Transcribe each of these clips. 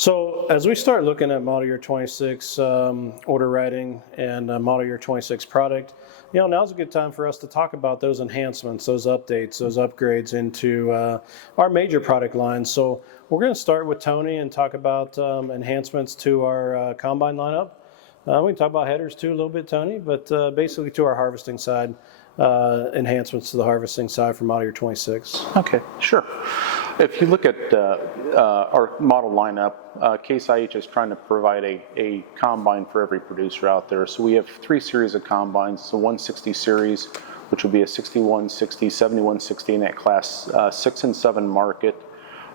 So as we start looking at model year 26 order writing and model year 26 product, now's a good time for us to talk about those enhancements, those updates, those upgrades into our major product lines. So we're going to start with Tony and talk about enhancements to our combine lineup. We can talk about headers too a little bit, Tony, but basically to our harvesting side, enhancements to the harvesting side for model year 26. Okay, sure. If you look at our model lineup, Case IH is trying to provide a combine for every producer out there. So we have 3 series of combines. The 160 series, which will be a 6160, 7160 in that class 6 and 7 market.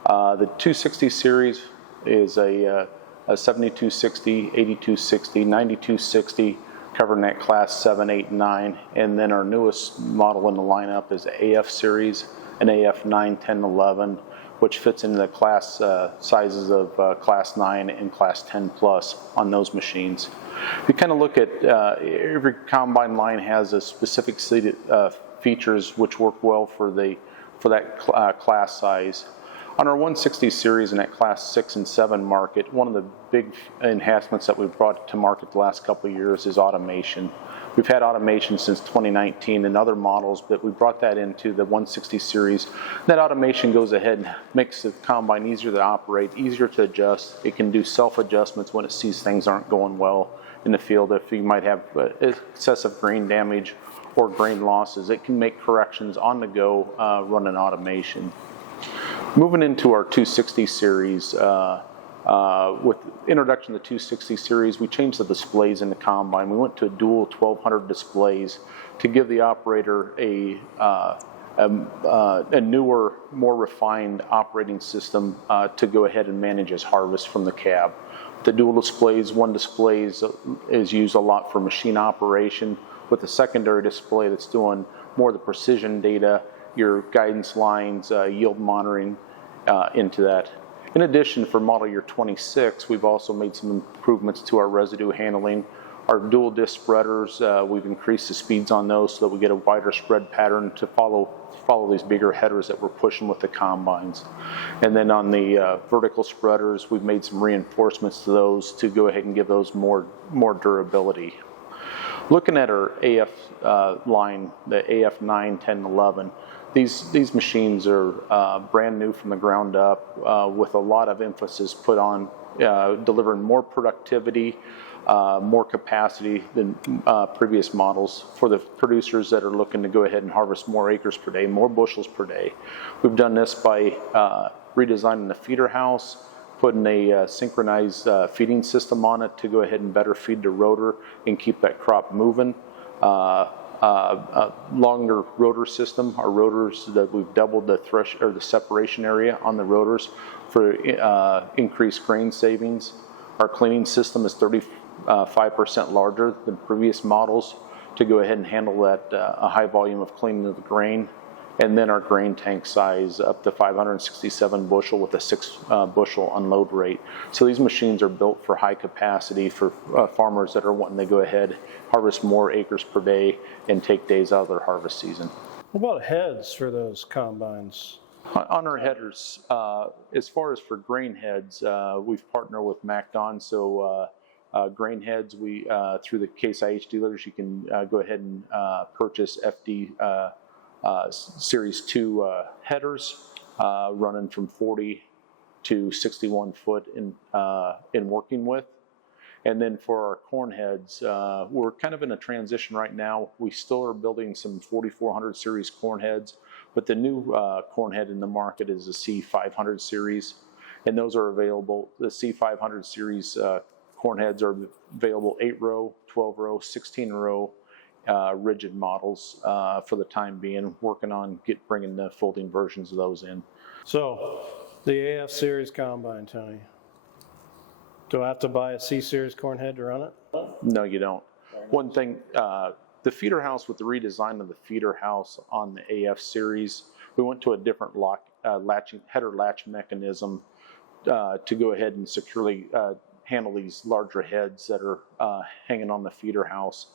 The 260 series is a 7260, 8260, 9260, covering that class 7, 8, 9. And then our newest model in the lineup is the AF series, an AF 9, 10, 11, which fits into the class sizes of class 9 and class 10 plus on those machines. If you kind of look at every combine line has a specific features which work well for that class size. On our 160 series in that class 6 and 7 market, one of the big enhancements that we've brought to market the last couple of years is automation. We've had automation since 2019 in other models, but we brought that into the 160 series. That automation goes ahead and makes the combine easier to operate, easier to adjust. It can do self-adjustments when it sees things aren't going well in the field. If you might have excessive grain damage or grain losses, it can make corrections on the go running automation. Moving into our 260 series, with introduction of the 260 series, we changed the displays in the combine. We went to a dual 1200 displays to give the operator a newer, more refined operating system to go ahead and manage his harvest from the cab. The dual displays, one display is used a lot for machine operation, with a secondary display that's doing more of the precision data, your guidance lines, yield monitoring into that. In addition, for model year 26, we've also made some improvements to our residue handling. Our dual disc spreaders, we've increased the speeds on those so that we get a wider spread pattern to follow these bigger headers that we're pushing with the combines. And then on the vertical spreaders, we've made some reinforcements to those to go ahead and give those more durability. Looking at our AF line, the AF 9, 10, 11, these machines are brand new from the ground up with a lot of emphasis put on delivering more productivity, more capacity than previous models for the producers that are looking to go ahead and harvest more acres per day, more bushels per day. We've done this by redesigning the feeder house, putting a synchronized feeding system on it to go ahead and better feed the rotor and keep that crop moving. A longer rotor system. Our rotors, that we've doubled the separation area on the rotors for increased grain savings. Our cleaning system is 35% larger than previous models to go ahead and handle that a high volume of cleaning of the grain. And then our grain tank size up to 567 bushel with a 6 bushel unload rate. So these machines are built for high capacity for farmers that are wanting to go ahead, harvest more acres per day, and take days out of their harvest season. What about heads for those combines? On our headers, as far as for grain heads, we've partnered with MacDon. So grain heads, we through the Case IH dealers, you can go ahead and purchase FD Series 2 headers running from 40 to 61 foot in working with. And then for our corn heads, we're kind of in a transition right now. We still are building some 4400 series corn heads, but the new corn head in the market is the C500 series, and those are available. The C500 series corn heads are available 8-row, 12-row, 16-row. Rigid models for the time being, working on bringing the folding versions of those in. So, the AF series combine, Tony. Do I have to buy a C series corn head to run it? No, you don't. One thing, the feeder house, with the redesign of the feeder house on the AF series, we went to a different header latch mechanism to go ahead and securely handle these larger heads that are hanging on the feeder house.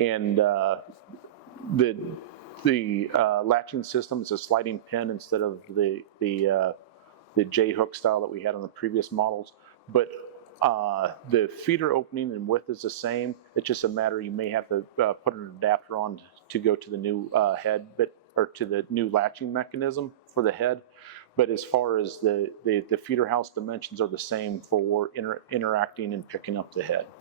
And the latching system is a sliding pin instead of the J-hook style that we had on the previous models. But the feeder opening and width is the same. It's just a matter you may have to put an adapter on to go to the new head, or to the new latching mechanism for the head. But as far as the feeder house dimensions are the same for interacting and picking up the head.